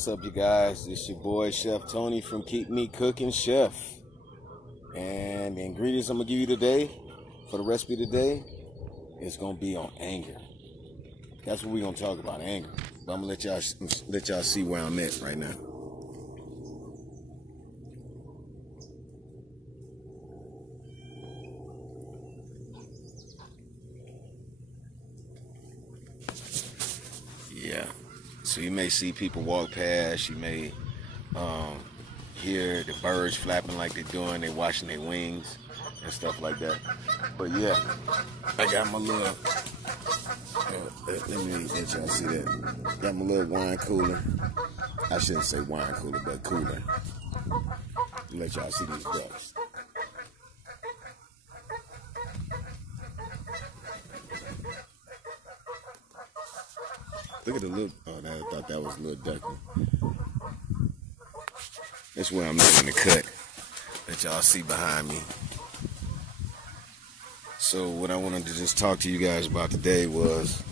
what's up, you guys? It's your boy, Chef Tony from Keep Me Cooking Chef. And the ingredients I'm going to give you today, for the recipe today, is going to be on anger. That's what we're going to talk about, anger. But I'm going to let y'all see where I'm at right now. Yeah. So you may see people walk past, you may hear the birds flapping like they're doing, they're washing their wings and stuff like that. But yeah, I got my little, let me let y'all see that. Got my little wine cooler. I shouldn't say wine cooler, but cooler. Let y'all see these ducks. Look at the little, oh, I thought that was a little ducky. That's where I'm at in the cut that y'all see behind me. So what I wanted to just talk to you guys about today was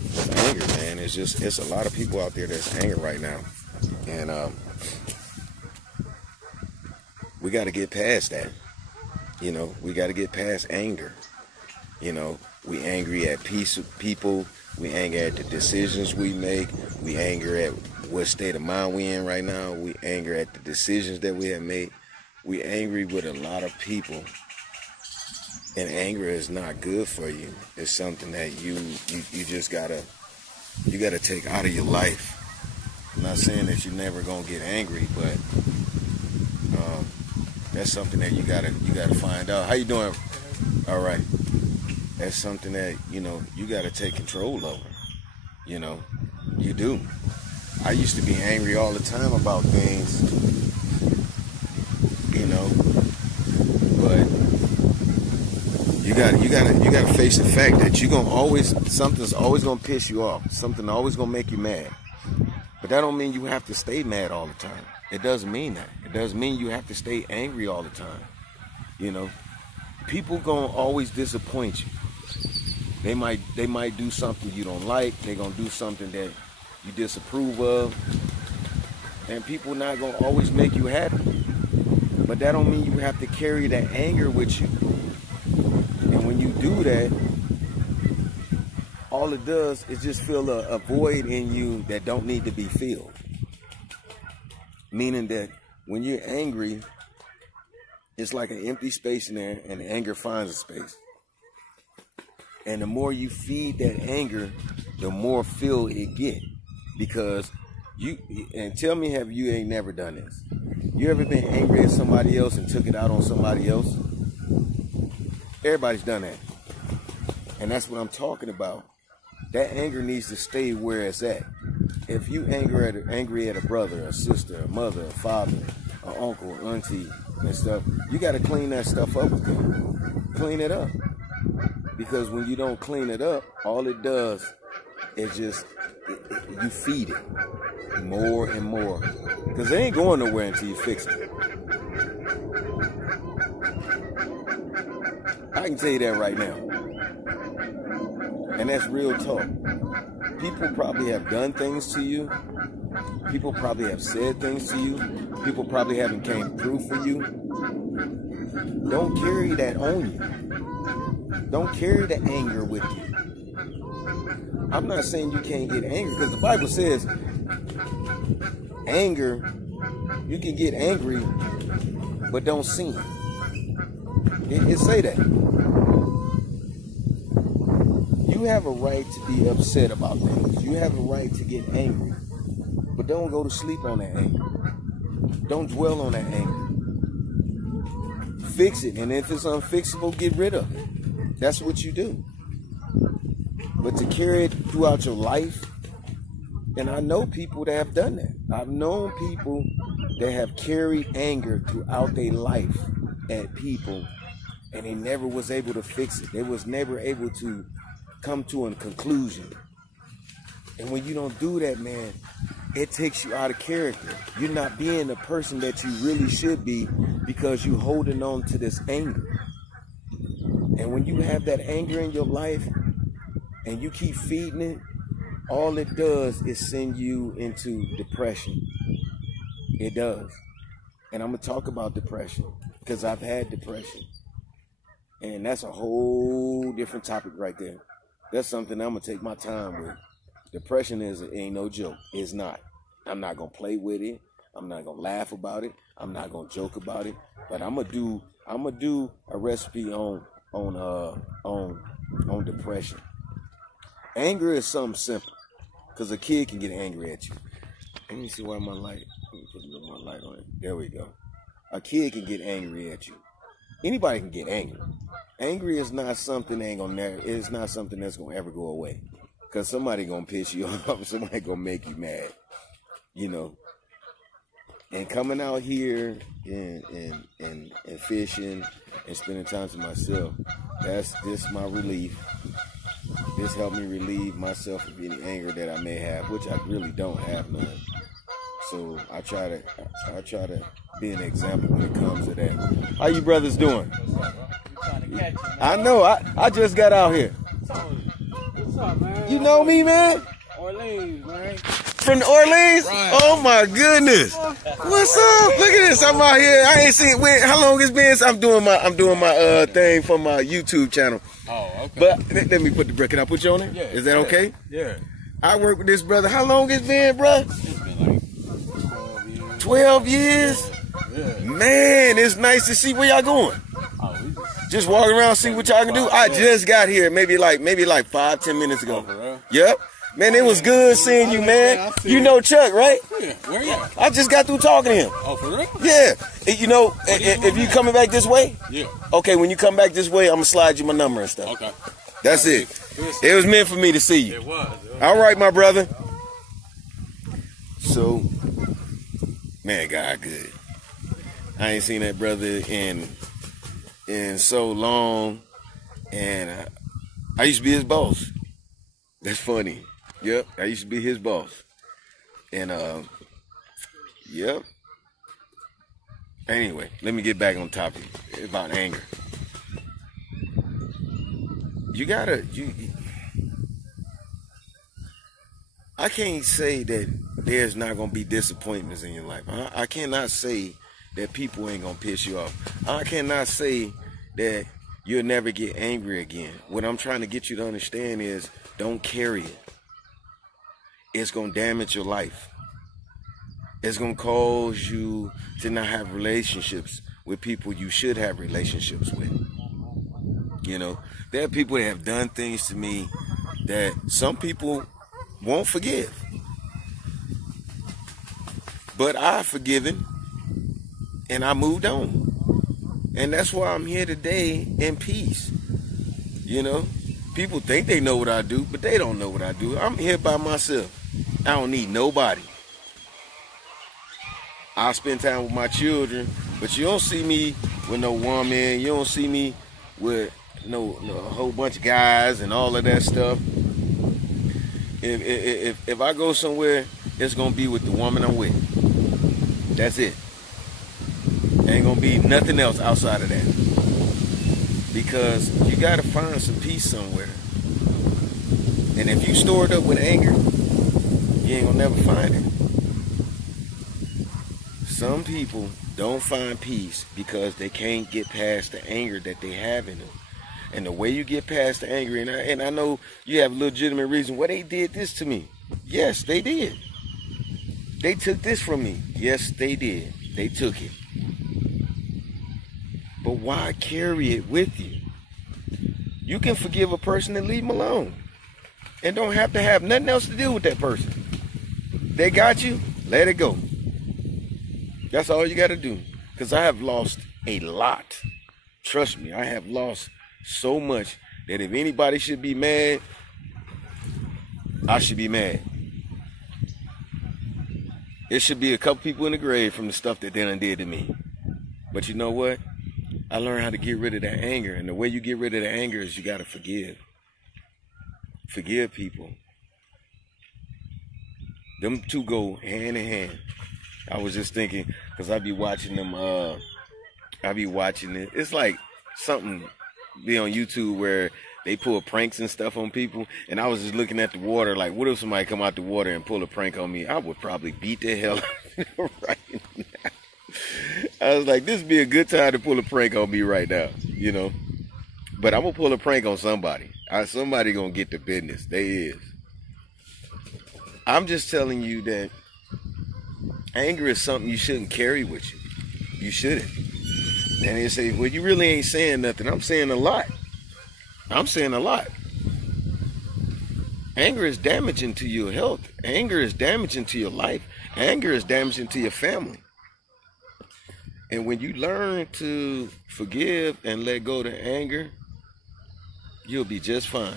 anger, man. It's a lot of people out there that's angry right now. And we got to get past that. You know, we got to get past anger. You know, we angry at people. We angry at the decisions we make. We angry at what state of mind we in right now. We angry at the decisions that we have made. We angry with a lot of people. And anger is not good for you. It's something that you just gotta take out of your life. I'm not saying that you're never gonna get angry, but that's something that you gotta find out. How you doing? All right. That's something that, you know, you got to take control over. You know, you do. I used to be angry all the time about things, you know, but you got to face the fact that something's always going to piss you off. Something always going to make you mad. But that don't mean you have to stay mad all the time. It doesn't mean that. It doesn't mean you have to stay angry all the time. You know, people going to always disappoint you. They might do something you don't like. They're going to do something that you disapprove of. And people not going to always make you happy. But that don't mean you have to carry that anger with you. And when you do that, all it does is just fill a void in you that don't need to be filled. Meaning that when you're angry, it's like an empty space in there, and the anger finds a space. And the more you feed that anger, the more filled it get. Because and tell me, have you ain't never done this? You ever been angry at somebody else and took it out on somebody else? Everybody's done that. And that's what I'm talking about. That anger needs to stay where it's at. If you angry at a brother, a sister, a mother, a father, an uncle, auntie, and stuff, you got to clean that stuff up with them. Clean it up. Because when you don't clean it up, all it does is just, you feed it more and more. Because they ain't going nowhere until you fix it. I can tell you that right now. And that's real talk. People probably have done things to you. People probably have said things to you. People probably haven't came through for you. Don't carry that on you. Don't carry the anger with you. I'm not saying you can't get angry, because the Bible says anger, you can get angry, but don't sin. It say that. You have a right to be upset about things. You have a right to get angry. But don't go to sleep on that anger. Don't dwell on that anger. Fix it. And if it's unfixable, get rid of it. That's what you do. But to carry it throughout your life, and I know people that have done that. I've known people that have carried anger throughout their life at people, and they never was able to fix it. They was never able to come to a conclusion. And when you don't do that, man, it takes you out of character. You're not being the person that you really should be, because you're holding on to this anger. And when you have that anger in your life and you keep feeding it, all it does is send you into depression. It does. And I'm going to talk about depression because I've had depression. And that's a whole different topic right there. That's something I'm going to take my time with. Depression ain't no joke. It's not. I'm not going to play with it. I'm not going to laugh about it. I'm not going to joke about it. But I'm going to do a recipe on depression. Anger is something simple because a kid can get angry at you. Let me see why my light. Let me put a little more light on it. There we go. A kid can get angry at you. Anybody can get angry. Angry is not something it's not something that's gonna ever go away. Cause somebody gonna piss you off. Somebody gonna make you mad. You know. And coming out here and fishing and spending time to myself, this my relief. This helped me relieve myself of any anger that I may have, which I really don't have none. So I try to be an example when it comes to that. How you brothers doing? I know. I just got out here. What's up, man? You know me, man? Orleans, man. From Orleans? Right. Oh my goodness! What's up? Look at this. I'm out here. I ain't seen. How long it's been? I'm doing my thing for my YouTube channel. Oh, okay. But let me put the brick. Can I put you on it? Yeah. Is that okay? Yeah. I work with this brother. How long it's been, bro? It's been like 12 years. Yeah. Man, it's nice to see where y'all going. Oh, just walking around, see what y'all can do. I just got here, maybe like 5-10 minutes ago. Oh, for real? Yep. Man, it was good seeing you, man. You know Chuck, right? Yeah. Where you at? I just got through talking to him. Oh, for real? Yeah. You know, if you coming back this way, yeah. Okay, when you come back this way, I'm gonna slide you my number and stuff. Okay. That's it. It was meant for me to see you. It was. All right, my brother. So, man, God good. I ain't seen that brother in so long, and I used to be his boss. That's funny. Yep, I used to be his boss, and yep. Anyway, let me get back on topic about anger. I can't say that there's not going to be disappointments in your life. I cannot say that people ain't going to piss you off. I cannot say that you'll never get angry again. What I'm trying to get you to understand is don't carry it. It's going to damage your life. It's going to cause you to not have relationships with people you should have relationships with. You know, there are people that have done things to me that some people won't forgive. But I've forgiven and I moved on. And that's why I'm here today in peace. You know, people think they know what I do, but they don't know what I do. I'm here by myself. I don't need nobody. I spend time with my children, but you don't see me with no woman. You don't see me with no whole bunch of guys and all of that stuff. If I go somewhere, it's gonna be with the woman I'm with. That's it. Ain't gonna be nothing else outside of that. Because you gotta find some peace somewhere. And if you store it up with anger, you ain't gonna never find it. Some people don't find peace because they can't get past the anger that they have in them. And the way you get past the anger, and I know you have a legitimate reason why they did this to me. Yes, they did. They took this from me. Yes, they did. They took it. But why carry it with you? You can forgive a person and leave them alone. And don't have to have nothing else to do with that person. They got you, let it go. That's all you got to do. Because I have lost a lot. Trust me, I have lost so much that if anybody should be mad, I should be mad. It should be a couple people in the grave from the stuff that they done did to me. But you know what? I learned how to get rid of that anger. And the way you get rid of the anger is you got to forgive. Forgive people. Them two go hand in hand. I was just thinking, because I be watching them, I be watching it. It's like something be on YouTube where they pull pranks and stuff on people. And I was just looking at the water like, what if somebody come out the water and pull a prank on me? I would probably beat the hell out of them right now. I was like, this would be a good time to pull a prank on me right now, you know. But I'm gonna pull a prank on somebody. Somebody gonna get the business. They is. I'm just telling you that anger is something you shouldn't carry with you. You shouldn't. And they say, well, you really ain't saying nothing. I'm saying a lot. I'm saying a lot. Anger is damaging to your health. Anger is damaging to your life. Anger is damaging to your family. And when you learn to forgive and let go of the anger, you'll be just fine.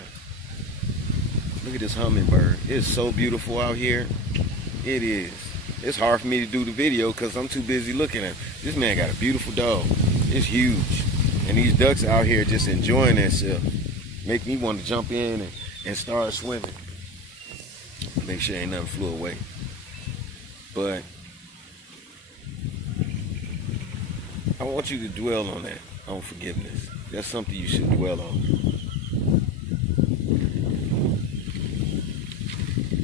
Look at this hummingbird. It's so beautiful out here. It is. It's hard for me to do the video because I'm too busy looking at it. This man got a beautiful dog. It's huge. And these ducks out here just enjoying themselves. Make me want to jump in and start swimming. Make sure ain't nothing flew away. But I want you to dwell on that, on forgiveness. That's something you should dwell on.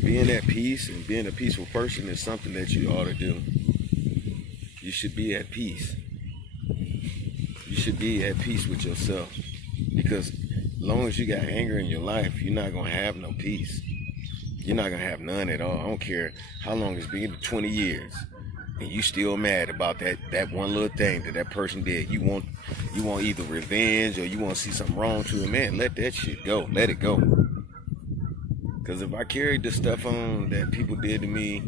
Being at peace and being a peaceful person is something that you ought to do. You should be at peace. You should be at peace with yourself. Because as long as you got anger in your life, you're not going to have no peace. You're not going to have none at all. I don't care how long it's been, 20 years. And you still mad about that one little thing that person did. You want either revenge or you want to see something wrong to him. Man, let that shit go. Let it go. Because if I carried the stuff on that people did to me,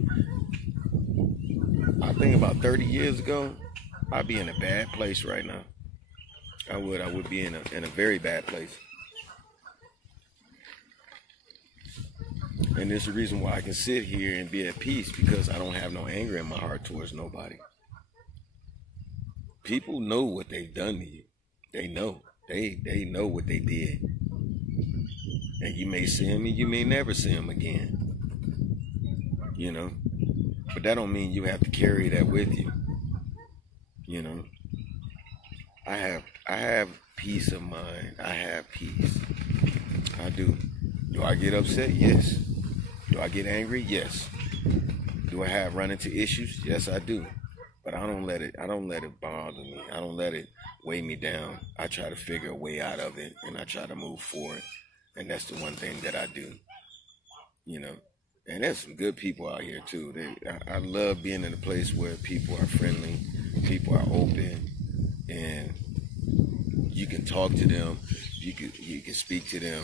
I think about 30 years ago, I'd be in a bad place right now. I would be in a very bad place. And there's a reason why I can sit here and be at peace, because I don't have no anger in my heart towards nobody. People know what they've done to you. They know. They know what they did. And you may see them and you may never see them again. You know? But that don't mean you have to carry that with you. You know? I have peace of mind. I have peace. I do. Do I get upset? Yes. Do I get angry? Yes. Do I have run into issues? Yes, I do. But I don't let it bother me. I don't let it weigh me down. I try to figure a way out of it, and I try to move forward. And that's the one thing that I do. You know. And there's some good people out here too. I love being in a place where people are friendly, people are open, and you can talk to them, you can speak to them,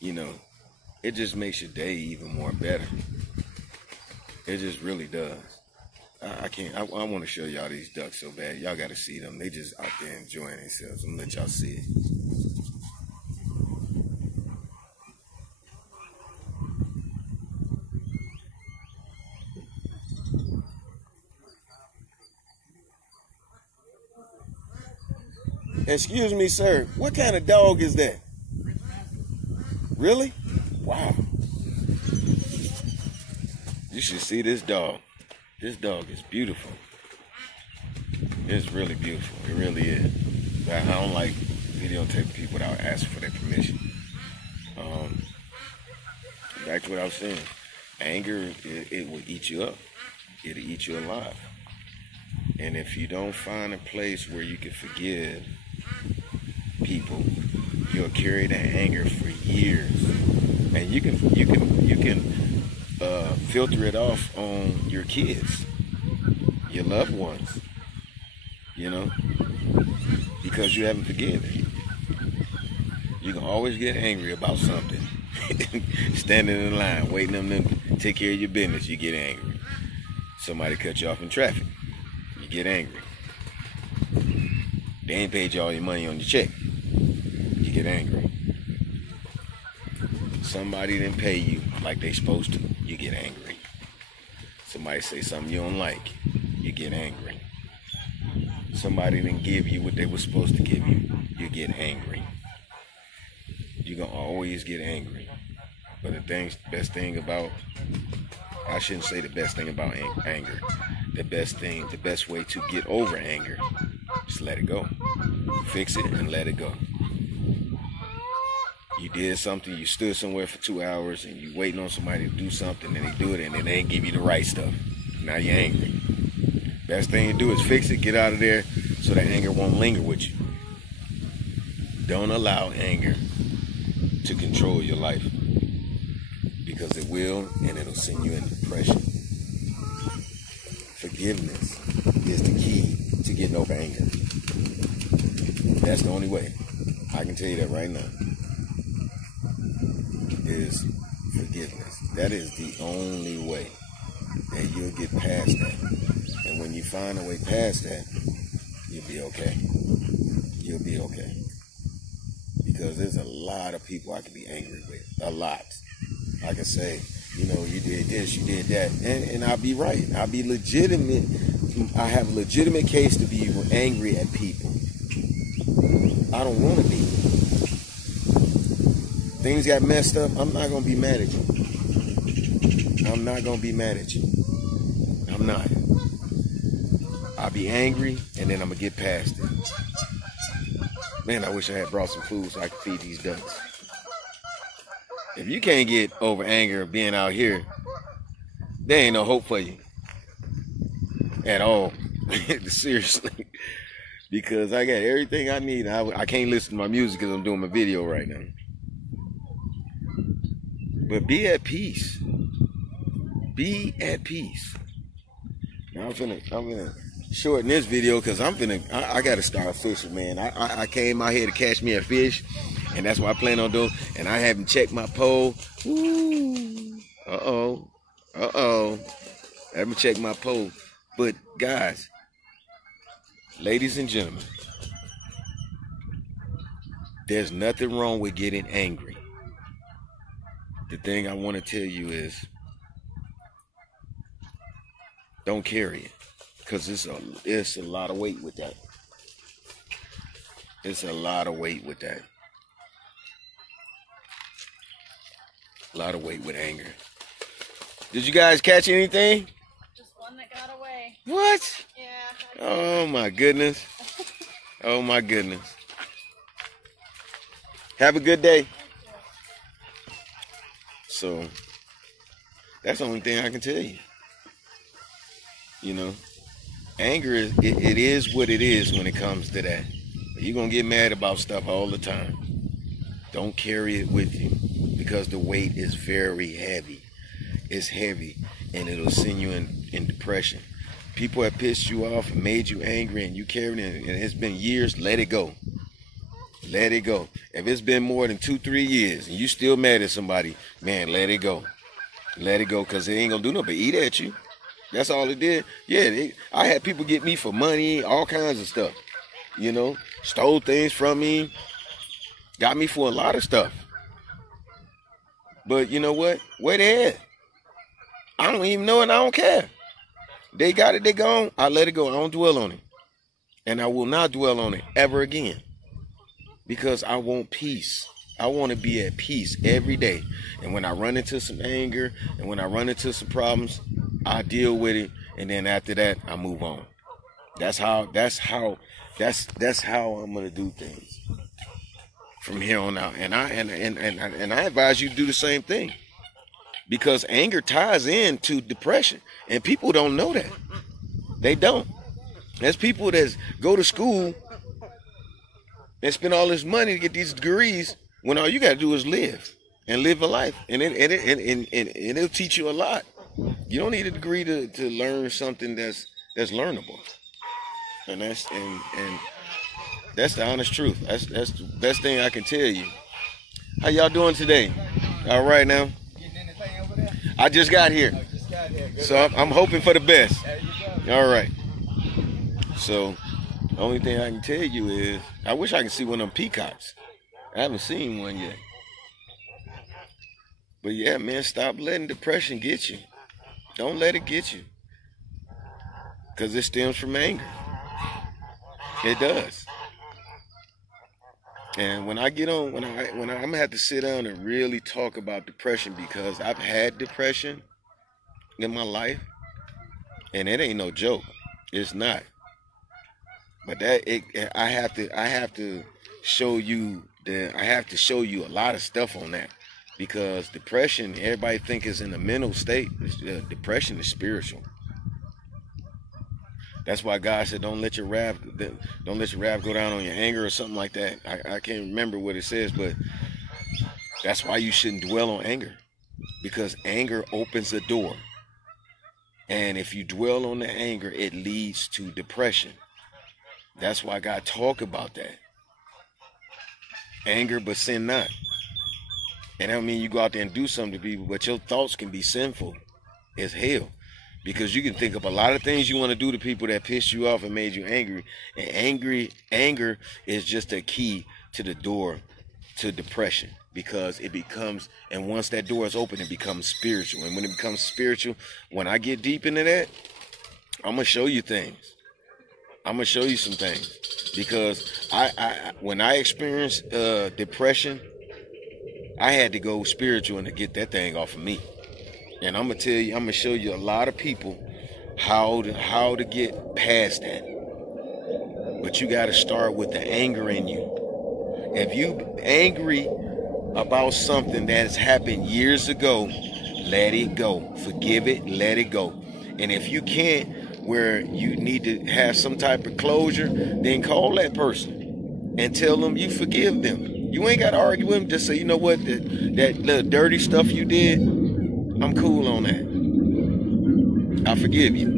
you know. It just makes your day even more better. It just really does. I want to show y'all these ducks so bad. Y'all got to see them. They just out there enjoying themselves. I'm going to let y'all see it. Excuse me, sir. What kind of dog is that? Really? Wow. You should see this dog. This dog is beautiful. It's really beautiful. It really is. I don't like videotaping people without asking for their permission. Back to what I was saying. Anger, it will eat you up. It'll eat you alive. And if you don't find a place where you can forgive people, you'll carry that anger for years. And you can filter it off on your kids, your loved ones, you know, because you haven't forgiven. You can always get angry about something. Standing in line, waiting on them to take care of your business, you get angry. Somebody cut you off in traffic, you get angry. They ain't paid you all your money on your check, you get angry. Somebody didn't pay you like they supposed to, you get angry. Somebody say something you don't like, you get angry. Somebody didn't give you what they were supposed to give you, you get angry. You're gonna always get angry. But the best thing about, I shouldn't say the best thing about anger. The best way to get over anger, just let it go. Fix it and let it go. You did something, you stood somewhere for 2 hours and you waiting on somebody to do something and they do it and then they ain't give you the right stuff. Now you're angry. Best thing to do is fix it, get out of there, so that anger won't linger with you. Don't allow anger to control your life, because it will, and it'll send you into depression. Forgiveness is the key to getting over anger. That's the only way. I can tell you that right now. Is forgiveness. That is the only way that you'll get past that. And when you find a way past that, you'll be okay. You'll be okay. Because there's a lot of people I can be angry with. A lot. I can say, you know, you did this, you did that. And I'll be right. I'll be legitimate. I have a legitimate case to be angry at people. I don't want to be. Things got messed up. I'm not going to be mad at you. I'm not going to be mad at you. I'm not. I'll be angry, and then I'm going to get past it. Man, I wish I had brought some food so I could feed these ducks. If you can't get over anger being out here, there ain't no hope for you. At all. Seriously. Because I got everything I need. I can't listen to my music because I'm doing my video right now. But be at peace. Be at peace. Now I'm finna shorten this video because I gotta start fishing, man. I came out here to catch me a fish, and that's what I plan on doing. And I haven't checked my pole. Ooh. Uh-oh. I haven't checked my pole. But guys, ladies and gentlemen, there's nothing wrong with getting angry. The thing I want to tell you is, don't carry it, because it's a lot of weight with that. It's a lot of weight with that. A lot of weight with anger. Did you guys catch anything? Just one that got away. What? Yeah. Oh my goodness. Oh my goodness. Have a good day. So, that's the only thing I can tell you. You know, anger is, it is what it is when it comes to that. You're going to get mad about stuff all the time. Don't carry it with you, because the weight is very heavy. It's heavy, and it'll send you in depression. People have pissed you off and made you angry, and you carry it, and it's been years. Let it go. Let it go. If it's been more than 2-3 years and you still mad at somebody, man, let it go. Let it go, because it ain't gonna do nothing but eat at you. That's all it did. Yeah, I had people get me for money, all kinds of stuff. You know, stole things from me, got me for a lot of stuff. But you know what? Where they at? I don't even know, and I don't care. They got it, they gone. I let it go. I don't dwell on it. And I will not dwell on it ever again. Because I want peace. I want to be at peace every day. And when I run into some anger, and when I run into some problems, I deal with it. And then after that, I move on. That's how I'm gonna do things from here on out. And I advise you to do the same thing. Because anger ties into depression. And people don't know that. They don't. There's people that go to school and spend all this money to get these degrees, when all you gotta do is live and live a life, and it'll teach you a lot. You don't need a degree to learn something that's learnable, and that's the honest truth. That's the best thing I can tell you. How y'all doing today? All right now. I just got here, so I'm hoping for the best. All right. So, the only thing I can tell you is, I wish I could see one of them peacocks. I haven't seen one yet. But yeah, man, stop letting depression get you. Don't let it get you. Because it stems from anger. It does. And when I get on, when I'm gonna have to sit down and really talk about depression, because I've had depression in my life, and it ain't no joke. It's not. But I have to show you a lot of stuff on that, because depression, everybody think is in a mental state. Depression is spiritual. That's why God said, don't let your wrath go down on your anger or something like that. I can't remember what it says, but that's why you shouldn't dwell on anger, because anger opens a door. And if you dwell on the anger, it leads to depression. That's why God talk about that. Anger, but sin not. And I don't mean you go out there and do something to people, but your thoughts can be sinful as hell. Because you can think of a lot of things you want to do to people that pissed you off and made you angry. And anger is just a key to the door to depression. Because it becomes, and once that door is open, it becomes spiritual. And when it becomes spiritual, when I get deep into that, I'm going to show you things. I'm going to show you some things. Because when I experienced depression, I had to go spiritual and to get that thing off of me. And I'm going to tell you, I'm going to show you a lot of people how to get past that. But you got to start with the anger in you. If you angry about something that has happened years ago, let it go. Forgive it, let it go. And if you can't, where you need to have some type of closure, then call that person and tell them you forgive them. You ain't got to argue with them. Just say, you know what, that little dirty stuff you did, I'm cool on that. I forgive you.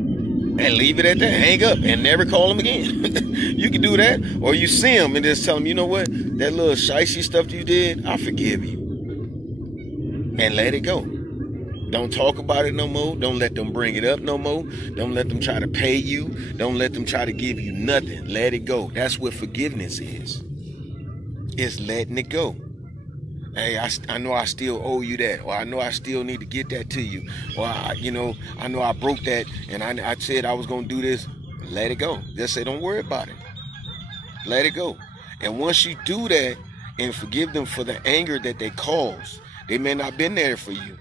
And leave it at that. Hang up and never call them again. You can do that. Or you see them and just tell them, you know what, that little shicey stuff you did, I forgive you. And let it go. Don't talk about it no more. Don't let them bring it up no more. Don't let them try to pay you. Don't let them try to give you nothing. Let it go. That's what forgiveness is. It's letting it go. Hey, I know I still owe you that, or I know I still need to get that to you, or I know I broke that, and I said I was gonna do this. Let it go. Just say, don't worry about it. Let it go. And once you do that and forgive them for the anger that they caused, they may not have been there for you.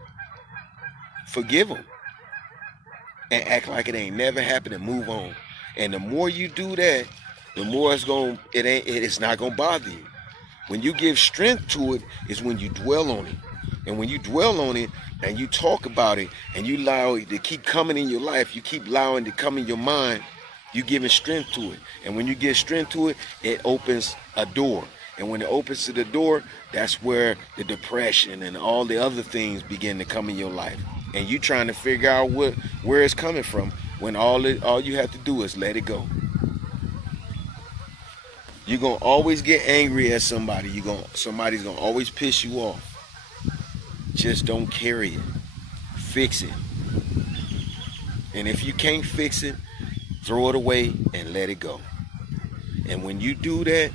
Forgive them and act like it ain't never happened and move on. And the more you do that, the more it's not gonna bother you. When you give strength to it is when you dwell on it. And when you dwell on it and you talk about it and you allow it to keep coming in your life, you keep allowing it to come in your mind, you're giving strength to it. And when you give strength to it, it opens a door. And when it opens to the door, that's where the depression and all the other things begin to come in your life. And you trying to figure out where it's coming from, when all you have to do is let it go. You're going to always get angry at somebody. Somebody's going to always piss you off. Just don't carry it. Fix it. And if you can't fix it, throw it away and let it go. And when you do that,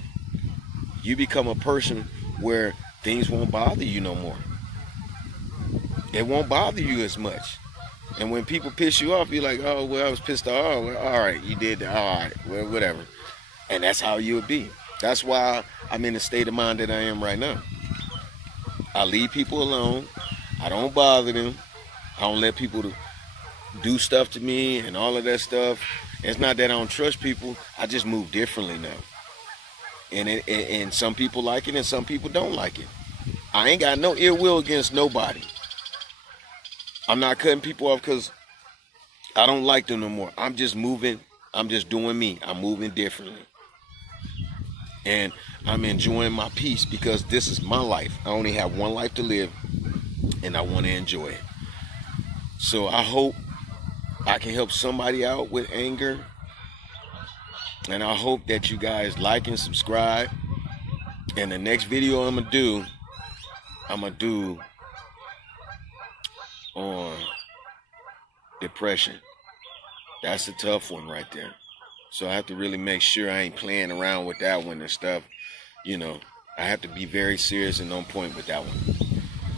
you become a person where things won't bother you no more. It won't bother you as much. And when people piss you off, you're like, oh, well, I was pissed off. Oh, well, all right, you did that. All right, well, whatever. And that's how you'll be. That's why I'm in the state of mind that I am right now. I leave people alone. I don't bother them. I don't let people do stuff to me and all of that stuff. It's not that I don't trust people. I just move differently now. And some people like it and some people don't like it. I ain't got no ill will against nobody. I'm not cutting people off because I don't like them no more. I'm just moving. I'm just doing me. I'm moving differently. And I'm enjoying my peace because this is my life. I only have one life to live and I want to enjoy it. So I hope I can help somebody out with anger. And I hope that you guys like and subscribe. And the next video I'm going to do on depression. That's a tough one right there. So I have to really make sure I ain't playing around with that one and stuff. You know, I have to be very serious and on point with that one.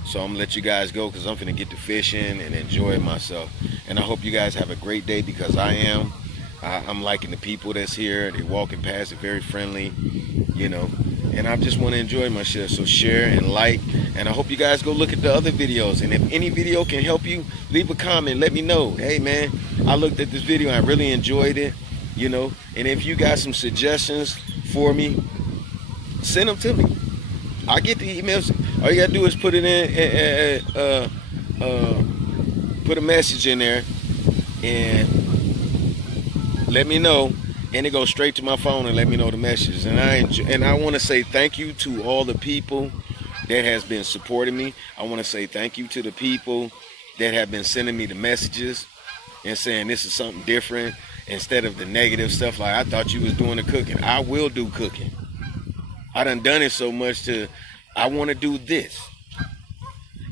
So I'm going to let you guys go because I'm going to get to fishing and enjoy myself. And I hope you guys have a great day because I am. I'm liking the people that's here. They're walking past, they're very friendly, you know. And I just want to enjoy myself. So share and like. And I hope you guys go look at the other videos. And if any video can help you, leave a comment. Let me know. Hey, man, I looked at this video. I really enjoyed it, you know. And if you got some suggestions for me, send them to me. I get the emails. All you got to do is put it in, put a message in there and let me know, and it goes straight to my phone and let me know the messages. And I want to say thank you to all the people that has been supporting me. I want to say thank you to the people that have been sending me the messages and saying this is something different instead of the negative stuff like I thought you was doing the cooking. I will do cooking. I done it so much I want to do this.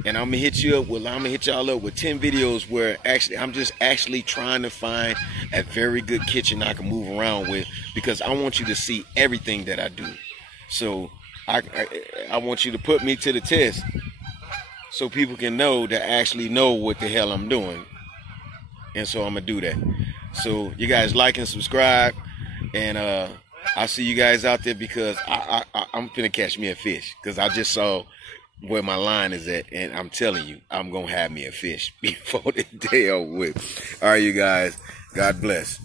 And I'm gonna hit y'all up with 10 videos where I'm just actually trying to find a very good kitchen I can move around with, because I want you to see everything that I do. So I want you to put me to the test so people can know to actually know what the hell I'm doing. And so I'm gonna do that. So you guys like and subscribe, and I'll see you guys out there, because I'm finna catch me a fish, because I just saw where my line is at, and I'm telling you, I'm gonna have me a fish before the day over with. All right, you guys, God bless.